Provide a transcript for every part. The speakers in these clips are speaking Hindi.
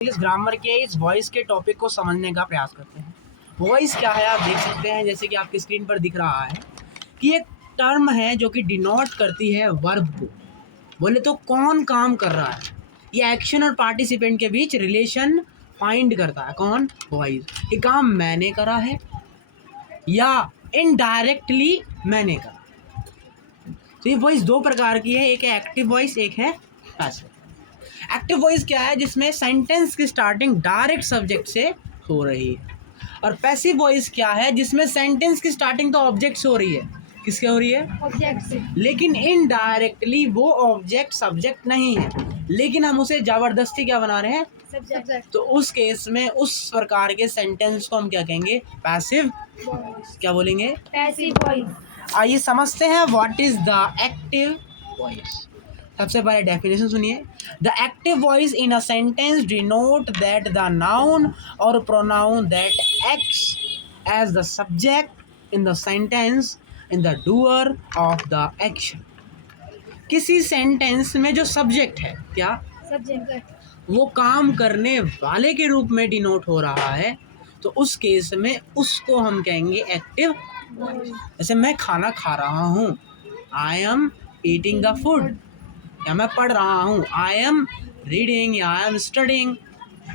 इंग्लिश ग्रामर के इस वॉइस के टॉपिक को समझने का प्रयास करते हैं। वॉइस क्या है आप देख सकते हैं, जैसे कि आपकी स्क्रीन पर दिख रहा है कि एक टर्म है जो कि डिनोट करती है वर्ब को। बोले तो कौन काम कर रहा है, ये एक्शन और पार्टिसिपेंट के बीच रिलेशन फाइंड करता है। कौन? वॉइस। ये काम मैंने करा है या इनडायरेक्टली मैंने करा। तो ये वॉइस दो प्रकार की है, एक है एक्टिव वॉइस, एक है पैसिव। एक्टिव वॉइस क्या है? जिसमें सेंटेंस की स्टार्टिंग डायरेक्ट सब्जेक्ट से हो रही है। और पैसिव वॉइस क्या है? जिसमें सेंटेंस की स्टार्टिंग तो ऑब्जेक्ट से हो रही है। किसके हो रही है? ऑब्जेक्ट से। लेकिन इनडायरेक्टली वो ऑब्जेक्ट सब्जेक्ट नहीं है, लेकिन हम उसे जबरदस्ती क्या बना रहे हैं? सब्जेक्ट। तो उस केस में उस प्रकार के सेंटेंस को हम क्या कहेंगे? पैसिव। क्या बोलेंगे? Passive voice. आइए समझते हैं what is the active voice. सबसे पहले डेफिनेशन सुनिए। The active voice in a sentence denote that the noun और pronoun that acts as the subject in the sentence in the doer of the action. किसी सेंटेंस में जो सब्जेक्ट है, क्या सब्जेक्ट, वो काम करने वाले के रूप में डिनोट हो रहा है, तो उस केस में उसको हम कहेंगे एक्टिव वॉइस। जैसे मैं खाना खा रहा हूँ, I am eating the food, या मैं पढ़ रहा हूँ, आई एम रीडिंग या आई एम स्टडिंग।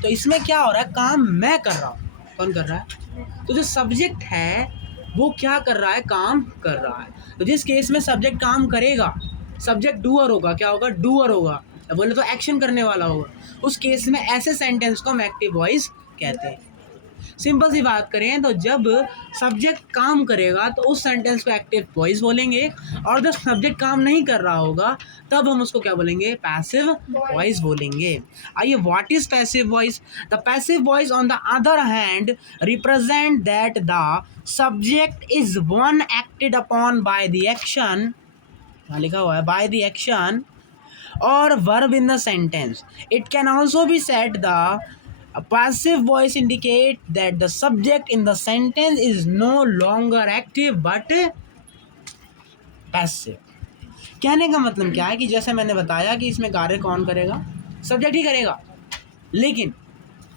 तो इसमें क्या हो रहा है? काम मैं कर रहा हूँ। कौन कर रहा है? तो जो सब्जेक्ट है वो क्या कर रहा है? काम कर रहा है। तो जिस केस में सब्जेक्ट काम करेगा, सब्जेक्ट डूअर होगा। क्या होगा? डूअर होगा। बोले तो एक्शन करने वाला होगा। उस केस में ऐसे सेंटेंस को हम एक्टिव वॉइस कहते हैं। सिंपल सी बात करें तो जब सब्जेक्ट काम करेगा तो उस सेंटेंस को एक्टिव वॉइस बोलेंगे, और जब सब्जेक्ट काम नहीं कर रहा होगा तब हम उसको क्या बोलेंगे? पैसिव वॉइस बोलेंगे। आइए, what is passive voice? The passive voice on the other hand represent that the subject is one acted upon by the action, लिखा हुआ है बाय द एक्शन और verb in the sentence. It can also be said the passive voice indicate that the subject in the sentence is no longer active but passive. कहने का मतलब क्या है कि जैसे मैंने बताया कि इसमें कार्य कौन करेगा? सब्जेक्ट ही करेगा, लेकिन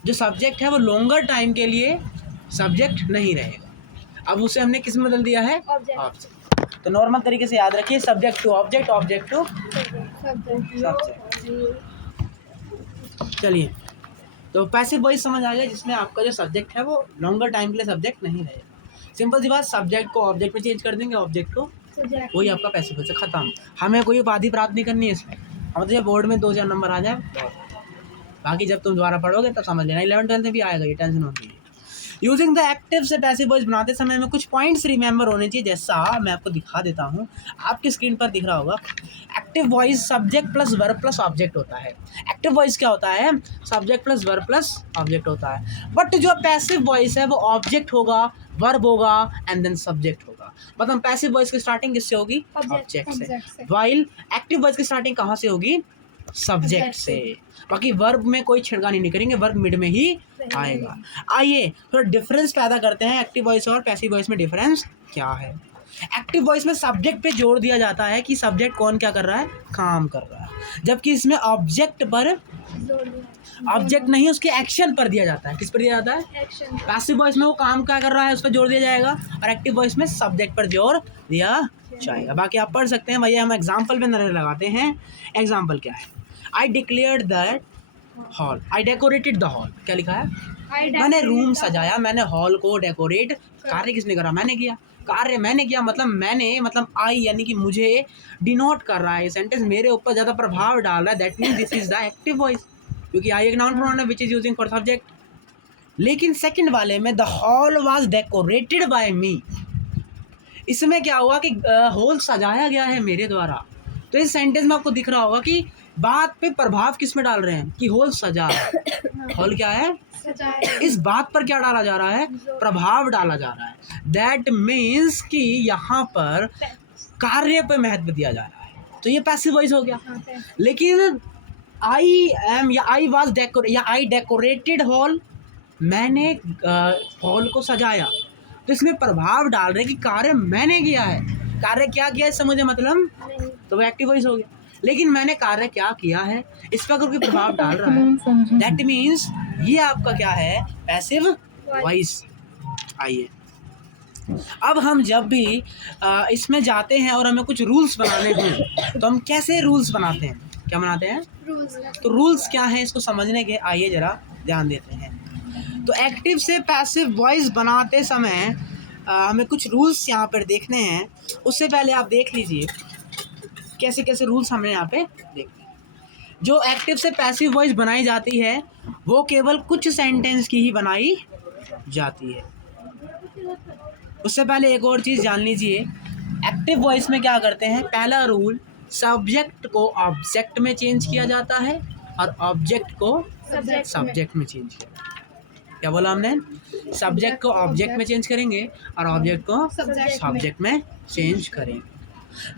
जो सब्जेक्ट है वो लॉन्गर टाइम के लिए सब्जेक्ट नहीं रहेगा। अब उसे हमने किस में बदल दिया है? ऑब्जेक्ट। तो नॉर्मल तरीके से याद रखिए, subject to object, object to subject. चलिए, तो पैसिव वॉइस समझ आ गया, जिसमें आपका जो सब्जेक्ट है वो लॉन्गर टाइम के लिए सब्जेक्ट नहीं रहेगा। सिंपल सी बात, सब्जेक्ट को ऑब्जेक्ट में चेंज कर देंगे, ऑब्जेक्ट को वही आपका पैसिव वॉइस खत्म। हमें कोई उपाधि प्राप्त नहीं करनी है इसमें। हम तो बोर्ड में 2-4 नंबर आ जाए, बाकी जब तुम दोबारा पढ़ोगे तब समझ लेना। 11th-12th में भी आएगा, ये टेंशन होती है। यूजिंग द एक्टिव से पैसिव वॉइस बनाते समय में कुछ पॉइंट्स रिमेंबर होने चाहिए, जैसा मैं आपको दिखा देता हूँ। आपकी स्क्रीन पर दिख रहा होगा, active voice subject plus verb plus object होता है। एक्टिव वॉइस क्या होता है? Subject plus verb plus object होता है। बट जो पैसिव वॉइस है वो ऑब्जेक्ट होगा, वर्ब होगा एंड देन सब्जेक्ट होगा। मतलब पैसिव वॉइस की स्टार्टिंग किससे होगी? ऑब्जेक्ट से। वाइल एक्टिव वॉइस की स्टार्टिंग कहाँ से होगी? सब्जेक्ट से। बाकी वर्ब में कोई छिड़कानी नहीं करेंगे, वर्ब मिड में ही आएगा। आइए थोड़ा डिफरेंस पैदा करते हैं, एक्टिव वॉइस और पैसिव वॉइस में डिफरेंस क्या है। एक्टिव वॉइस में सब्जेक्ट पे जोर दिया जाता है कि सब्जेक्ट कौन क्या कर रहा है? काम कर रहा है। जबकि इसमें ऑब्जेक्ट पर, ऑब्जेक्ट नहीं, उसके एक्शन पर दिया जाता है। किस पर दिया जाता है? एक्शन। पैसिव वॉइस में वो काम क्या कर रहा है उस पर जोर दिया जाएगा, और एक्टिव वॉइस में सब्जेक्ट पर जोर दिया जाएगा। बाकी आप पढ़ सकते हैं। भैया हम एग्जाम्पल पे नजर लगाते हैं। एग्जाम्पल क्या है? I declared that hall, I decorated the hall. क्या लिखा है? मैंने रूम सजाया, मैंने हॉल को डेकोरेट। कार्य किसने करा? मैंने किया। कार्य मैंने किया मतलब मैंने, मतलब आई, यानी कि मुझे डिनोट कर रहा है। ये सेंटेंस मेरे ऊपर ज़्यादा प्रभाव डाल रहा है, that means this is the active voice, क्योंकि आई एक नाउन प्रोनाउन है which is using for subject. लेकिन सेकंड वाले में the hall was decorated by me, इसमें क्या हुआ कि हॉल सजाया गया है मेरे द्वारा। तो इस सेंटेंस में आपको दिख रहा होगा कि बात पे प्रभाव किस में डाल रहे हैं कि हॉल सजा है। हॉल क्या है? इस बात पर क्या डाला जा रहा है? प्रभाव डाला जा रहा है। दैट मीन्स कि यहाँ पर कार्य पे महत्व दिया जा रहा है। तो ये पैसिव वॉइस हो गया। लेकिन आई एम या आई वाज डेकोरेट या आई डेकोरेटेड हॉल, मैंने हॉल को सजाया, तो इसमें प्रभाव डाल रहे कि कार्य मैंने किया है। कार्य क्या किया इससे मुझे मतलब, तो वो एक्टिव वॉइस हो गया। लेकिन मैंने कार्य क्या किया है इस पर अगर कोई प्रभाव डाल रहा है, दैट मीन्स ये आपका क्या है, पैसिव वॉइस। आइए अब हम जब भी इसमें जाते हैं और हमें कुछ रूल्स बनाने हों तो हम कैसे रूल्स बनाते हैं, क्या बनाते हैं? Rules. तो रूल्स क्या हैं इसको समझने के आइए ज़रा ध्यान देते हैं। तो एक्टिव से पैसिव वॉइस बनाते समय हमें कुछ रूल्स यहाँ पर देखने हैं। उससे पहले आप देख लीजिए कैसे कैसे रूल्स हमें यहाँ पे देखने हैं। जो एक्टिव से पैसिव वॉइस बनाई जाती है वो केवल कुछ सेंटेंस की ही बनाई जाती है। उससे पहले एक और चीज़ जान लीजिए, एक्टिव वॉइस में क्या करते हैं, पहला रूल, सब्जेक्ट को ऑब्जेक्ट में चेंज किया जाता है और ऑब्जेक्ट को सब्जेक्ट में चेंज किया जाता है। क्या बोला हमने? सब्जेक्ट को ऑब्जेक्ट में चेंज करेंगे और ऑब्जेक्ट को सब्जेक्ट में चेंज करेंगे।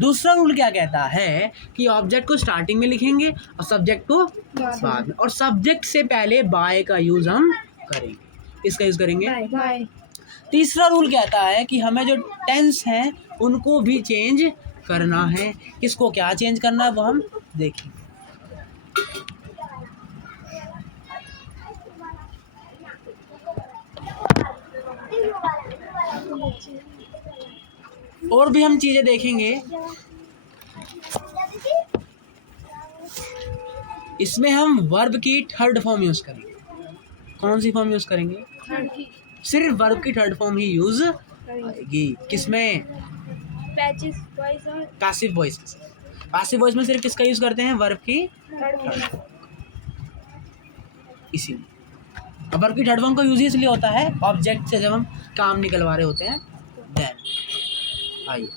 दूसरा रूल क्या कहता है कि ऑब्जेक्ट को स्टार्टिंग में लिखेंगे और सब्जेक्ट को बाद में, और सब्जेक्ट से पहले बाय का यूज़ हम करेंगे। किसका यूज़ करेंगे? Bye. तीसरा रूल कहता है कि हमें जो टेंस हैं उनको भी चेंज करना है। किसको क्या चेंज करना है वो हम देखेंगे। और भी हम चीज़ें देखेंगे। इसमें हम वर्ब की थर्ड फॉर्म यूज़ करेंगे। कौन सी फॉर्म यूज़ करेंगे? सिर्फ वर्ब की थर्ड फॉर्म ही यूज़ आएगी। किसमें? Passive voice. पैसिव वॉइस में सिर्फ किसका यूज़ करते हैं? वर्ब की थर्ड फॉर्म। इसीलिए वर्ब की थर्ड फॉर्म का यूज़ इसलिए होता है ऑब्जेक्ट से जब हम काम निकलवा रहे होते हैं देन। आइए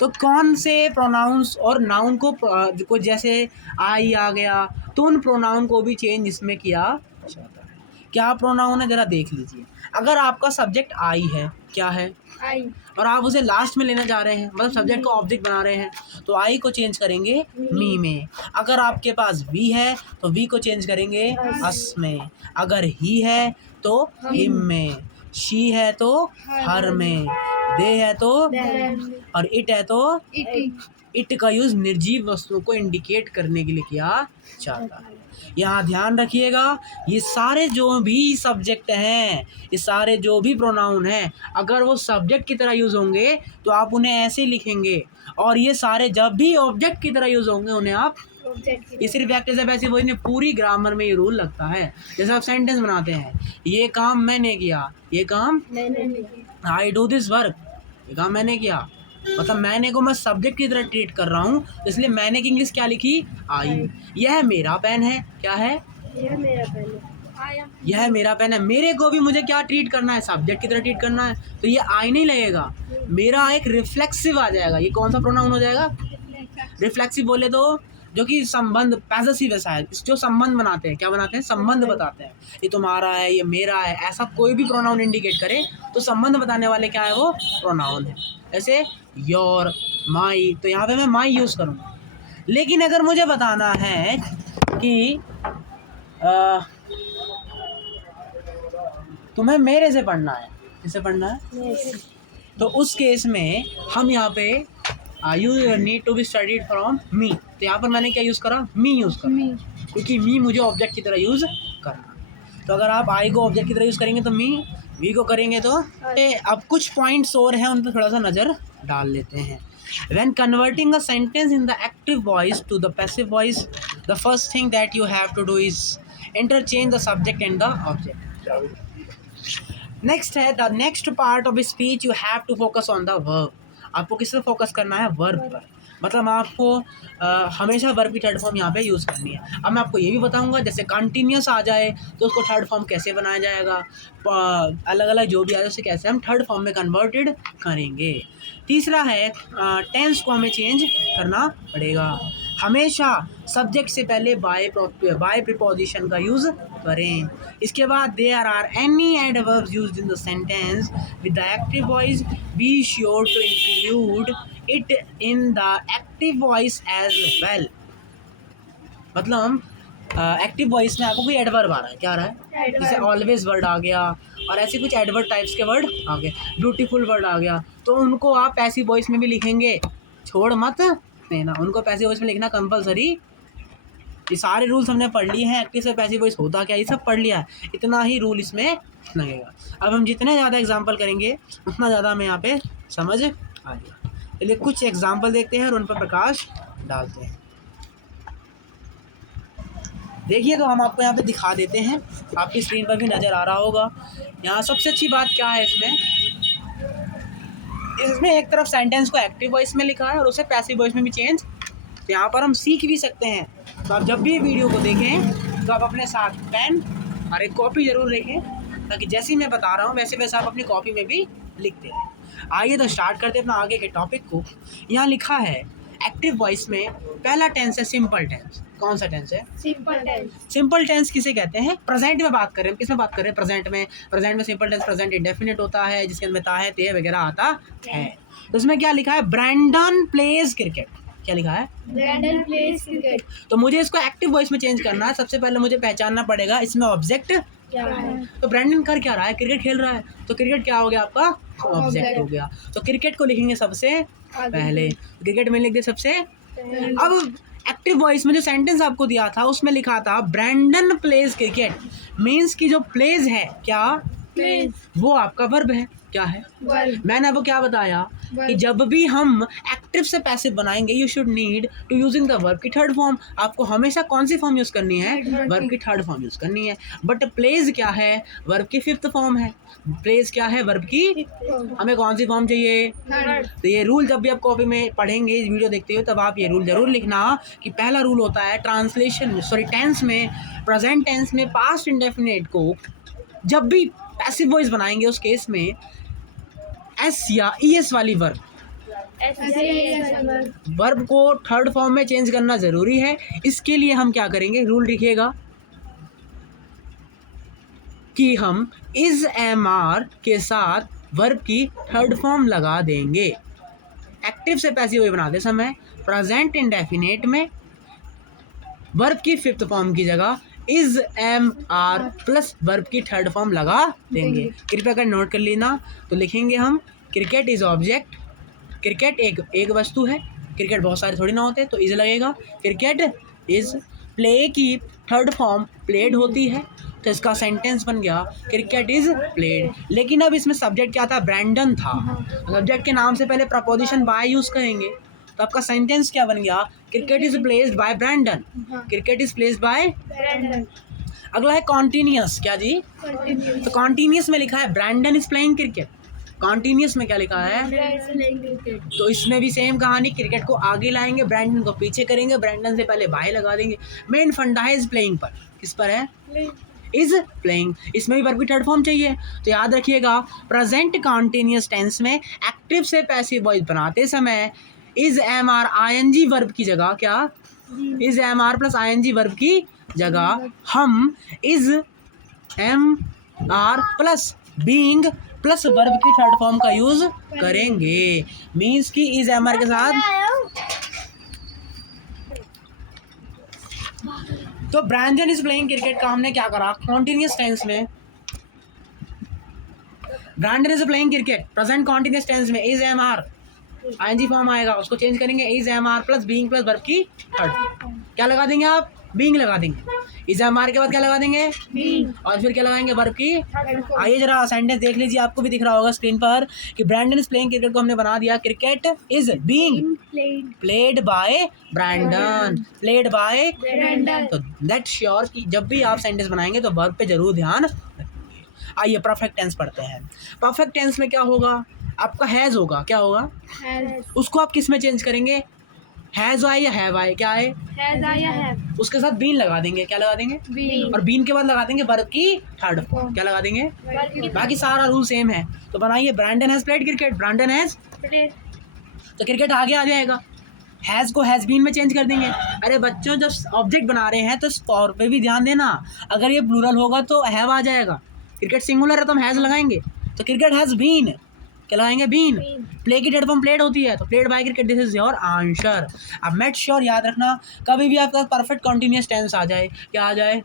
तो कौन से प्रोनाउंस और नाउन को जैसे आई आ गया तो उन प्रोनाउन को भी चेंज इसमें किया जाता है। क्या प्रोनाउन है ज़रा देख लीजिए। अगर आपका सब्जेक्ट आई है, क्या है? I. और आप उसे लास्ट में लेना चाह रहे हैं, मतलब सब्जेक्ट को ऑब्जेक्ट बना रहे हैं, तो आई को चेंज करेंगे मी में। अगर आपके पास वी है तो वी को चेंज करेंगे अस में। अगर ही है तो हिम में, शी है तो हर में, दे है तो, और इट है तो इट का यूज़ निर्जीव वस्तुओं को इंडिकेट करने के लिए किया जाता है। यहाँ ध्यान रखिएगा, ये सारे जो भी सब्जेक्ट हैं, ये सारे जो भी प्रोनाउन हैं, अगर वो सब्जेक्ट की तरह यूज़ होंगे तो आप उन्हें ऐसे लिखेंगे, और ये सारे जब भी ऑब्जेक्ट की तरह यूज़ होंगे उन्हें आप, ये सिर्फ एक्टिव से पैसिव वॉइस में पूरी ग्रामर में ये रूल लगता है। जैसे आप सेंटेंस बनाते हैं, ये काम मैंने किया, ये काम आई डू दिस वर्क, ये काम मैंने किया, मतलब मैंने को मैं सब्जेक्ट की तरह ट्रीट कर रहा हूँ, इसलिए मैंने की इंग्लिश क्या लिखी? आई। यह मेरा पेन है, क्या है? यह मेरा पेन है। यह मेरा पेन है। मेरे को भी मुझे क्या ट्रीट करना है? सब्जेक्ट की तरह ट्रीट करना है, तो ये आई नहीं लगेगा, मेरा एक रिफ्लेक्सिव आ जाएगा। ये कौन सा प्रोनाउन हो जाएगा? रिफ्लेक्सिव बोले तो जो कि संबंध, पॉसेसिव है शायद, जो संबंध बनाते हैं, क्या बनाते हैं? संबंध बताते हैं। ये तुम्हारा है, ये मेरा है, ऐसा कोई भी प्रोनाउन इंडिकेट करे तो संबंध बताने वाले क्या है? वो प्रोनाउन है। जैसे योर, माई, तो यहाँ पे मैं माई यूज़ करूँगा। लेकिन अगर मुझे बताना है कि तुम्हें मेरे से पढ़ना है, किससे पढ़ना है, तो उस केस में हम यहाँ पे you need to be studied from me, तो यहाँ पर मैंने क्या यूज़ करा? मी यूज़ करा, क्योंकि मी मुझे ऑब्जेक्ट की तरह यूज़ करना। तो अगर आप आई को ऑब्जेक्ट की तरह यूज़ करेंगे तो मी, वी को करेंगे तो अब कुछ पॉइंट्स और हैं, उन पर थोड़ा सा नज़र डाल लेते हैं। When converting a sentence in the active voice to the passive voice, the first thing that you have to do is interchange the subject and the object. Next है the next part of speech, you have to focus on the verb. आपको किस पर फोकस करना है? वर्ब पर। मतलब आपको हमेशा वर्ब की थर्ड फॉर्म यहाँ पे यूज़ करनी है। अब मैं आपको ये भी बताऊंगा, जैसे कंटिन्यूस आ जाए तो उसको थर्ड फॉर्म कैसे बनाया जाएगा, अलग अलग जो भी आए उसे कैसे हम थर्ड फॉर्म में कन्वर्टेड करेंगे। तीसरा है टेंस को हमें चेंज करना पड़ेगा। हमेशा सब्जेक्ट से पहले बाय प्रीपोजिशन का यूज़ करें। इसके बाद there are any adverbs used in the sentence with the active voice, be sure to include it in the active voice as well. मतलब एक्टिव वॉइस में आपको कोई एडवर्ब आ रहा है, क्या आ रहा है? जैसे ऑलवेज वर्ड आ गया, और ऐसे कुछ एडवर्ब टाइप्स के वर्ड आ गए, ब्यूटीफुल वर्ड आ गया, तो उनको आप पैसिव वॉइस में भी लिखेंगे, छोड़ मत देना। उनको पैसिव वॉइस में लिखना कंपलसरी। ये सारे रूल्स हमने पढ़ लिए हैं, एक्टिव से पैसिव वॉइस होता क्या ये सब पढ़ लिया है, इतना ही रूल इसमें लगेगा। अब हम जितने ज़्यादा एग्जांपल करेंगे उतना ज़्यादा हमें यहाँ पे समझ आएगा। चलिए कुछ एग्जांपल देखते हैं और उन पर प्रकाश डालते हैं। देखिए तो हम आपको यहाँ पे दिखा देते हैं, आपकी स्क्रीन पर भी नज़र आ रहा होगा। यहाँ सबसे अच्छी बात क्या है इसमें एक तरफ सेंटेंस को एक्टिव वॉइस में लिखा है और उसे पैसिव वॉइस में भी चेंज, तो यहाँ पर हम सीख भी सकते हैं। तो आप जब भी वीडियो को देखें तो आप अपने साथ पेन और एक कॉपी ज़रूर रखें, ताकि जैसे ही मैं बता रहा हूँ वैसे वैसे आप अपनी कॉपी में भी लिखते हैं। आइए तो स्टार्ट करते हैं अपना आगे के टॉपिक को। यहाँ लिखा है एक्टिव वॉइस में पहला टेंस है सिंपल टेंस। कौन सा टेंस है? Simple tense. सिंपल टेंस किसे कहते हैं? प्रेजेंट में बात करें, किसमें बात करें? प्रेजेंट में। प्रेजेंट में सिंपल टेंस प्रेजेंट इंडेफिनिट होता है, जिसके अंदर ता है, ते वगैरह आता है। तो इसमें क्या लिखा है? Brandon plays cricket. क्या लिखा है? Brandon plays cricket. तो मुझे इसको एक्टिव वॉइस में चेंज करना है। सबसे पहले मुझे पहचानना पड़ेगा इसमें ऑब्जेक्ट क्या है। तो ब्रैंडन कर क्या रहा है? क्रिकेट खेल रहा है, तो क्रिकेट क्या हो गया आपका? ऑब्जेक्ट हो गया। तो क्रिकेट को लिखेंगे सबसे पहले, क्रिकेट में लिख दे सबसे। अब एक्टिव वॉइस में जो सेंटेंस आपको दिया था उसमें लिखा था ब्रैंडन प्लेज क्रिकेट, मीन्स की जो प्लेज है क्या? प्लेज। वो आपका वर्ब है। क्या है? वर्ब। मैंने आपको क्या बताया कि जब भी हम एक्टिव से पैसिव बनाएंगे you should need to using the verb की थर्ड फॉर्म। आपको हमेशा कौन सी फॉर्म यूज़ करनी है? वर्ब की थर्ड फॉर्म यूज़ करनी है। बट प्लेज क्या है? वर्ब की फिफ्थ फॉर्म है। प्लेज क्या है? वर्ब की। हमें कौन सी फॉर्म चाहिए? थर्ड। तो ये रूल जब भी आप कॉपी में पढ़ेंगे, वीडियो देखते हो, तब आप ये रूल जरूर लिखना कि पहला रूल होता है ट्रांसलेशन टेंस में, प्रेजेंट टेंस में पास्ट इंडेफिनिट को जब भी पैसिव वॉइस बनाएंगे उस केस में एस या ईएस वाली वर्ब को थर्ड फॉर्म में चेंज करना ज़रूरी है। इसके लिए हम क्या करेंगे? रूल लिखिएगा कि हम इज एम आर के साथ वर्ब की थर्ड फॉर्म लगा देंगे। एक्टिव से पैसिव वॉइस बनाते समय प्रेजेंट इंडेफिनिट में वर्ब की फिफ्थ फॉर्म की जगह is am are plus verb की थर्ड फॉर्म लगा देंगे। कृपया कर नोट कर लेना। तो लिखेंगे हम क्रिकेट इज ऑब्जेक्ट। क्रिकेट एक वस्तु है, क्रिकेट बहुत सारे थोड़ी ना होते, तो इज लगेगा। क्रिकेट इज प्ले की थर्ड फॉर्म प्लेड होती है, तो इसका सेंटेंस बन गया क्रिकेट इज प्लेड। लेकिन अब इसमें सब्जेक्ट क्या था? ब्रैंडन था। सब्जेक्ट के नाम से पहले प्रपोजिशन बाय यूज करेंगे, तो आपका सेंटेंस क्या बन गया? Cricket is placed by Brandon. Cricket is placed by Brandon. अगला है कॉन्टिन्यूस। क्या जी? तो कॉन्टिन्यूस में लिखा है Brandon is playing cricket. Continuous में क्या लिखा है? क्रिकेट। तो इसमें भी सेम कहानी, क्रिकेट को आगे लाएंगे, ब्रैंडन को पीछे करेंगे, ब्रैंडन से पहले बाय लगा देंगे। मेन फंडा है इज प्लेइंग पर। किस पर है? Is playing. इसमें भी वर्ब की थर्ड फॉर्म चाहिए, तो याद रखिएगा प्रेजेंट कॉन्टिन्यूस टेंस में एक्टिव से पैसिव वॉइस बनाते समय is am are I N G verb की जगह क्या? Is am are plus I N G verb की जगह हम is am are plus being plus verb की थर्ड फॉर्म का यूज करेंगे। मीन्स की इज एम आर के साथ। तो ब्रैंडन इज प्लेइंग क्रिकेट का हमने क्या करा? कॉन्टिन्यूस टेंस में Brandon is playing cricket, present continuous tense में is am are ING form आएगा, उसको चेंज करेंगे is am are plus being plus verb की थर्ड। क्या लगा देंगे आप? बीइंग लगा देंगे। इज एम आर के बाद क्या लगा देंगे? और फिर क्या लगाएंगे? वर्ब की। आइए जरा सेंटेंस देख लीजिए, आपको भी दिख रहा होगा स्क्रीन पर कि ब्रैंडन इज प्लेइंग क्रिकेट को हमने बना दिया cricket is being played by Brandon. Played by Brandon. तो दैट श्योर कि जब भी आप सेंटेंस बनाएंगे तो वर्ब पे जरूर ध्यान रखिए। आइए परफेक्ट टेंस पढ़ते हैं। परफेक्ट टेंस में क्या होगा? आपका हैज़ होगा। क्या होगा? उसको आप किस में चेंज करेंगे? हैज़ आए या हैव आए? क्या आए? उसके साथ बीन लगा देंगे। क्या लगा देंगे? और बीन के बाद लगा देंगे वर्ब की थर्ड फॉर्म। क्या लगा देंगे? बाकी सारा रूल सेम है। तो बनाइए Brandon has played cricket. Brandon has तो क्रिकेट आगे आ जाएगा। हैज़ को हैज़ बीन में चेंज कर देंगे। अरे बच्चों जब ऑब्जेक्ट बना रहे हैं तो फॉर पे भी ध्यान देना। अगर ये प्लूरल होगा तो हैव आ जाएगा। क्रिकेट सिंगुलर है तो हम हैज़ लगाएंगे, तो क्रिकेट हैज़ बीन। क्या लगाएंगे? बीन। प्ले की थर्ड फॉर्म प्लेड होती है, तो played by cricket, this is your answer. अब मेक श्योर याद रखना कभी भी आपका परफेक्ट कॉन्टिन्यूस टेंस आ जाए, क्या आ जाए?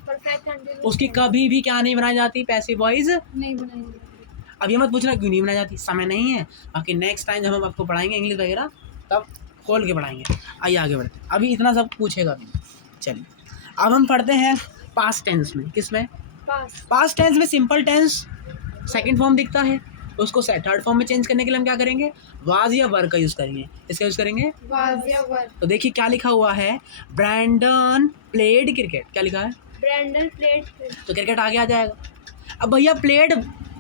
उसकी कभी भी क्या नहीं बनाई जाती? पैसिव वॉइस नहीं बनाई जाती। अब ये मत पूछना क्यों नहीं बनाई जाती, समय नहीं है। बाकी नेक्स्ट टाइम जब हम आपको पढ़ाएंगे इंग्लिश वगैरह तब खोल के पढ़ाएंगे। आइए आगे बढ़ते हैं, अभी इतना सब पूछेगा भी। चलिए अब हम पढ़ते हैं पास्ट टेंस में। किस में? पास पास्ट टेंस में सिंपल टेंस सेकंड फॉर्म दिखता है, उसको थर्ड फॉर्म में चेंज करने के लिए हम क्या करेंगे? वाज या वर का यूज़ करेंगे। इसका यूज़ करेंगे वाज या वर। तो देखिए क्या लिखा हुआ है, ब्रैंडन प्लेड क्रिकेट। क्या लिखा है? ब्रैंडन प्लेड तो क्रिकेट आगे आ जाएगा। अब भैया प्लेड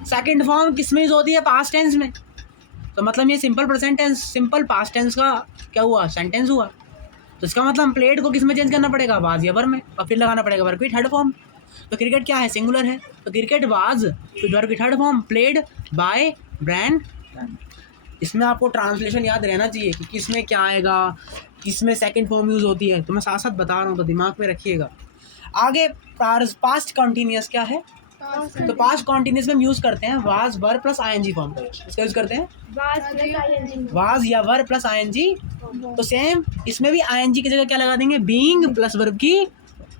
सेकंड फॉर्म किस में यूज होती है? पास्ट टेंस में। तो मतलब ये simple present tense, simple past tense का क्या हुआ? सेंटेंस हुआ। तो इसका मतलब हम प्लेड को किस में चेंज करना पड़ेगा? वाज या वर में, और फिर लगाना पड़ेगा वर्ब की थर्ड फॉर्म। तो क्रिकेट क्या है? सिंगुलर है, तो क्रिकेट वाज, फिर वर्ब की third form played by Brian. इसमें आपको ट्रांसलेशन याद रहना चाहिए कि किस में क्या आएगा, किस में सेकंड फॉर्म यूज़ होती है। तो मैं साथ साथ बता रहा हूँ, तो दिमाग में रखिएगा। आगे पास्ट कॉन्टीन्यूअस क्या है? तो पास्ट कॉन्टीन्यूअस में हम यूज़ करते हैं was were plus ING form का। इसका यूज़ करते हैं वाज प्लस आईएनजी। वाज या वर प्लस आईएनजी। तो सेम इसमें भी आईएनजी की जगह क्या लगा देंगे? बीइंग प्लस वर्ब की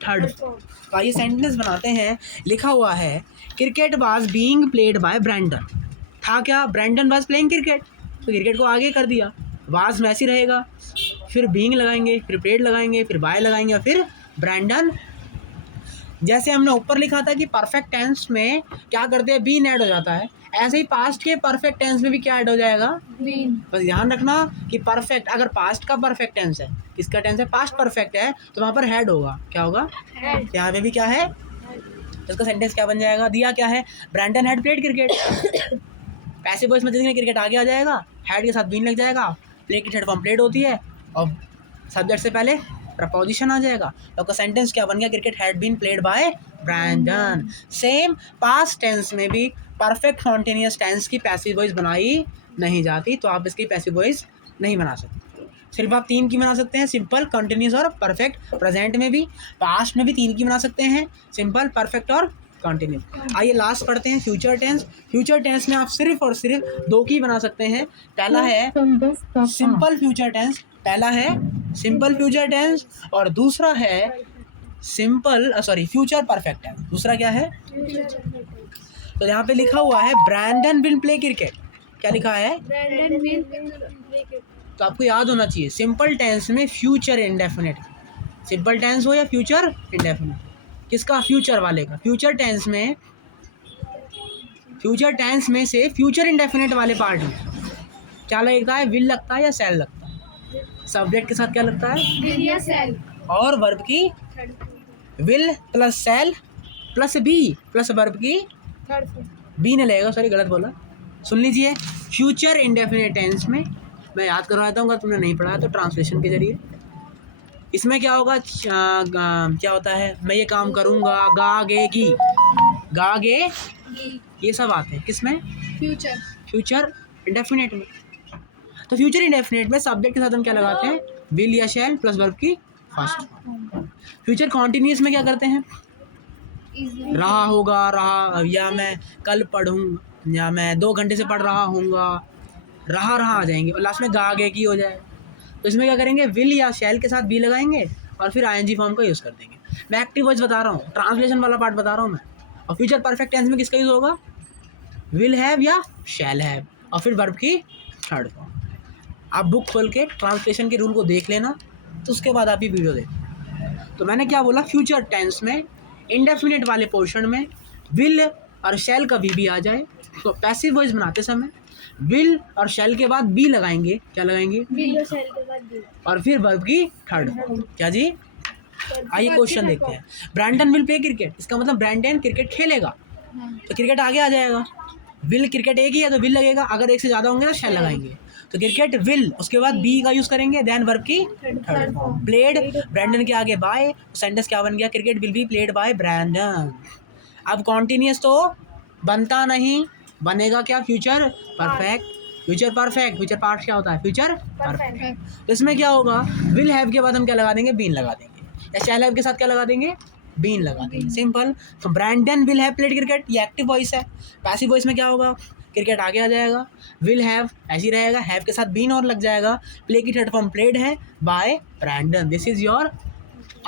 थर्ड फॉर्म। तो आइए सेंटेंस बनाते हैं। लिखा हुआ है cricket was being played by Brandon. था क्या? ब्रैंडन वाज प्लेइंग क्रिकेट, तो क्रिकेट को आगे कर दिया। वाज में ऐसे ही रहेगा, फिर बीइंग लगाएंगे, फिर प्लेड लगाएंगे, फिर बाय लगाएंगे, और फिर ब्रैंडन। जैसे हमने ऊपर लिखा था कि परफेक्ट टेंस में क्या करते हैं? बीन ऐड हो जाता है, ऐसे ही पास्ट के परफेक्ट टेंस में भी क्या ऐड हो जाएगा? बीन। बस ध्यान रखना कि परफेक्ट, अगर पास्ट का परफेक्ट टेंस है, किसका टेंस है? पास्ट परफेक्ट है, तो वहाँ पर हेड होगा। क्या होगा? हेड। यहाँ पे भी क्या है? तो इसका सेंटेंस क्या बन जाएगा? दिया क्या है? Brandon had played cricket. Passive voice में देखेंगे क्रिकेट आगे आ जाएगा, हेड के साथ बीन लग जाएगा, प्ले की थर्ड फॉर्म प्लेड होती है, और सब्जेक्ट से पहले प्रपोजिशन आ जाएगा। तो आपका सेंटेंस क्या बन गया? Cricket had been played by Brandon. Same past tense में भी परफेक्ट कॉन्टिन्यूअस टेंस की पैसिव वॉइस बनाई नहीं जाती, तो आप इसकी पैसिव वॉइस नहीं बना सकते। सिर्फ आप 3 की बना सकते हैं, सिंपल, कंटिन्यूअस और परफेक्ट। प्रेजेंट में भी, पास्ट में भी 3 की बना सकते हैं, सिंपल, परफेक्ट और कंटिन्यूअस। आइए लास्ट पढ़ते हैं फ्यूचर टेंस। फ्यूचर टेंस में आप सिर्फ और सिर्फ 2 की बना सकते हैं। पहला है सिंपल फ्यूचर टेंस, पहला है सिंपल फ्यूचर टेंस, और दूसरा है फ्यूचर परफेक्ट टेंस। दूसरा क्या है? तो यहाँ पे लिखा हुआ है ब्रैंडन विल प्ले क्रिकेट। क्या लिखा है? Brandon will play cricket. तो आपको याद होना चाहिए सिंपल टेंस में फ्यूचर इंडेफिनिट, सिंपल टेंस हो या फ्यूचर इंडेफिनिट, किसका? फ्यूचर वाले का। फ्यूचर टेंस में से फ्यूचर इंडेफिनिट वाले पार्ट में क्या लगता है? विल लगता है या सेल लगता है? सब्जेक्ट के साथ क्या लगता है? विल या सेल। और वर्ब की will plus shall plus be plus verb की थर्ड फॉर्म। बी ने लगेगा, सॉरी गलत बोला, सुन लीजिए। फ्यूचर इंडेफिनिट टेंस में मैं याद करवाता हूँ, अगर तुमने नहीं पढ़ा है तो ट्रांसलेशन के जरिए। इसमें क्या होगा? क्या होता है? मैं ये काम करूँगा, गागेगी, गागे, ये सब आते हैं किसमें? फ्यूचर इंडेफिनिट में। तो फ्यूचर इंडेफिनिट में सब्जेक्ट के साथ हम क्या लगाते हैं? विल या शैल प्लस वर्ब की फर्स्ट। फ्यूचर कॉन्टिन्यूअस में क्या करते हैं? रहा होगा, रहा, या मैं कल पढ़ूँ, या मैं 2 घंटे से पढ़ रहा हूँगा, रहा आ जाएंगे, और लास्ट में गागे की हो जाए। तो इसमें क्या करेंगे? विल या शैल के साथ बी लगाएंगे, और फिर आईएनजी फॉर्म का यूज़ कर देंगे। मैं एक्टिव वॉइस बता रहा हूँ, ट्रांसलेशन वाला पार्ट बता रहा हूँ मैं। और फ्यूचर परफेक्ट टेंस में किसका यूज़ होगा? विल हैव या शैल हैव, और फिर वर्ब की थर्ड फॉर्म। आप बुक खोल के ट्रांसलेशन के रूल को देख लेना, तो उसके बाद आप ये वीडियो देख। तो मैंने क्या बोला? फ्यूचर टेंस में इंडेफिनिट वाले पोर्शन में विल और शैल का भी आ जाए, तो पैसिव वॉइस बनाते समय विल और शैल के बाद बी लगाएंगे। क्या लगाएंगे? विल और सेल के बाद बी, और फिर वर्ब की थर्ड फॉर्म। क्या जी? आइए क्वेश्चन देखते हैं। ब्रैंडन विल प्ले क्रिकेट, इसका मतलब ब्रैंडन क्रिकेट खेलेगा, तो क्रिकेट आगे आ जाएगा। विल, क्रिकेट एक ही है तो विल लगेगा, अगर एक से ज़्यादा होंगे तो शैल लगाएंगे। तो क्रिकेट विल, उसके बाद बी का यूज़ करेंगे, देन वर्ब की थर्ड फॉर्म। प्लेड, ब्रैंडन के आगे बाय, सेंटेंस क्या बन गया? Cricket will be played by Brandon. अब कॉन्टिन्यूअस तो बनता नहीं, बनेगा क्या? Future perfect. Future perfect, future part क्या होता है? Future perfect. तो इसमें क्या होगा? विल हैव के बाद हम क्या लगा देंगे? बीन लगा देंगे, या शैल हैव के साथ क्या लगा देंगे? बीन लगा देंगे, सिंपल। तो Brandon will have played cricket, ये एक्टिव वॉइस है। पैसिव वॉइस में क्या होगा? क्रिकेट आगे आ जाएगा, विल हैव ऐसी रहेगा, हैव के साथ बीन और लग जाएगा, प्ले की थर्ड फॉर्म प्लेड है by Brandon. This is your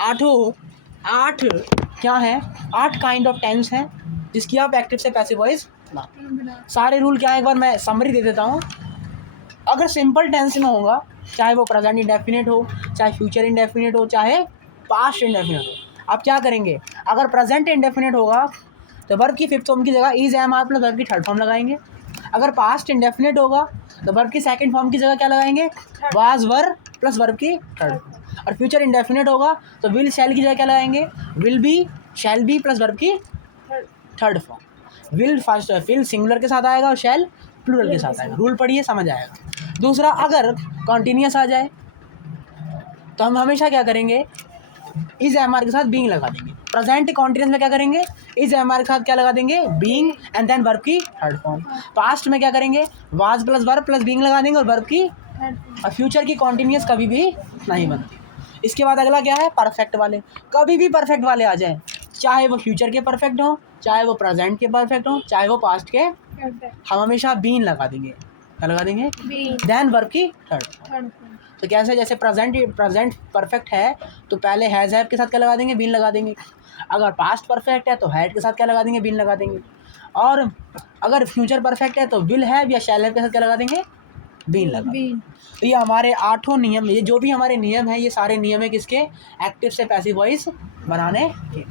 8 क्या है? 8 काइंड ऑफ टेंस है जिसकी आप एक्टिव से पैसिव वॉइस बना। सारे रूल क्या है एक बार मैं समरी दे देता हूँ। अगर सिंपल टेंस में होगा चाहे वो प्रेजेंट इंडेफिनिट हो, चाहे फ्यूचर इंडेफिनिट हो, चाहे पास्ट इंडेफिनिट हो। आप क्या करेंगे, अगर प्रेजेंट इंडेफिनिट होगा तो वर्ब की फिफ्थ फॉर्म की जगह is am are plus verb की थर्ड फॉर्म लगाएंगे। अगर पास्ट इंडेफिनिट होगा तो वर्ब की सेकंड फॉर्म की जगह क्या लगाएंगे, वाज वर प्लस वर्ब की थर्ड फॉर्म। और फ्यूचर इंडेफिनिट होगा तो विल शैल की जगह क्या लगाएंगे, will be shall be plus verb की third form. Will first will singular के साथ आएगा और शैल प्लूरल के साथ आएगा। रूल पढ़िए, समझ आएगा। दूसरा, अगर कॉन्टिन्यूस आ जाए तो हम हमेशा क्या करेंगे, इज एम आर के साथ बीइंग लगा देंगे। प्रेजेंट कॉन्टिन्यूस में क्या करेंगे, इज एम आर के साथ क्या लगा देंगे, बीइंग एंड देन वर्ब की थर्ड फॉर्म। पास्ट में क्या करेंगे, was plus verb plus being लगा देंगे और वर्ब की। और फ्यूचर की कॉन्टिन्यूस कभी भी नहीं बनती। इसके बाद अगला क्या है, परफेक्ट वाले। कभी भी परफेक्ट वाले आ जाए, चाहे वो फ्यूचर के परफेक्ट हो, चाहे वो प्रेजेंट के परफेक्ट हो, चाहे वो पास्ट के, हम हमेशा बीन लगा देंगे। क्या लगा देंगे, देन वर्ब की थर्ड। तो कैसे, जैसे प्रेजेंट परफेक्ट है तो पहले हैज़ हैव के साथ क्या लगा देंगे, बीन लगा देंगे। अगर पास्ट परफेक्ट है तो हैड के साथ क्या लगा देंगे, बीन लगा देंगे। और अगर फ्यूचर परफेक्ट है तो विल हैव या शैल हैव के साथ क्या लगा देंगे, बीन लगा। तो ये हमारे 8 नियम, ये जो भी हमारे नियम हैं, ये सारे नियम है किसके, एक्टिव से पैसिव वॉइस बनाने के।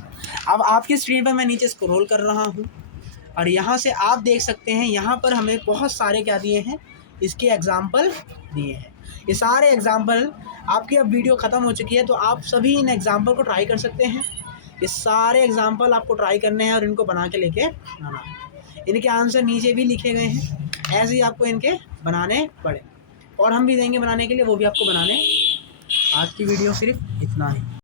अब आपकी स्क्रीन पर मैं नीचे स्क्रॉल कर रहा हूँ और यहाँ से आप देख सकते हैं, यहाँ पर हमें बहुत सारे क्या दिए हैं, इसके एग्जाम्पल दिए हैं। ये सारे एग्जाम्पल आपकी, अब वीडियो ख़त्म हो चुकी है तो आप सभी इन एग्जाम्पल को ट्राई कर सकते हैं। ये सारे एग्जाम्पल आपको ट्राई करने हैं और इनको बना के लेके आना है। इनके आंसर नीचे भी लिखे गए हैं, ऐसे ही आपको इनके बनाने पड़े और हम भी देंगे बनाने के लिए, वो भी आपको बनाने। आज की वीडियो सिर्फ इतना ही।